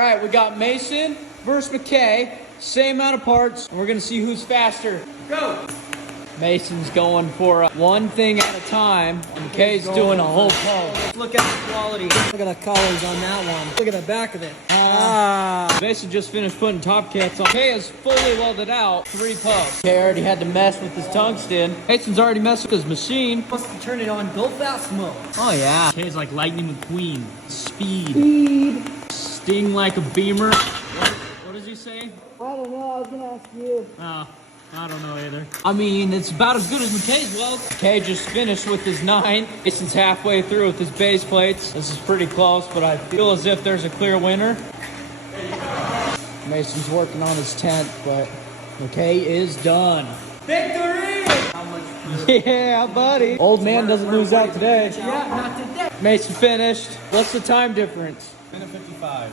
All right, we got Mason versus McKay. Same amount of parts, and we're gonna see who's faster. Go! Mason's going for one thing at a time. McKay's doing a whole post. Look at the quality. Look at the colors on that one. Look at the back of it. Mason just finished putting top cats on. McKay is fully welded out 3 posts. McKay already had to mess with his tungsten. Mason's already messed with his machine. Must turn it on, go fast mode. Oh yeah. McKay's like Lightning McQueen. Speed. Sting like a beamer. What does he say? I don't know, I was gonna ask you. I don't know either. I mean, it's about as good as McKay's weld. McKay just finished with his 9. Mason's halfway through with his base plates. This is pretty close, but I feel as if there's a clear winner. Mason's working on his 10th, but McKay is done. Victory! How much? Yeah, buddy. Old man doesn't lose out today. Yeah, not today. Mason finished. What's the time difference? 1:55.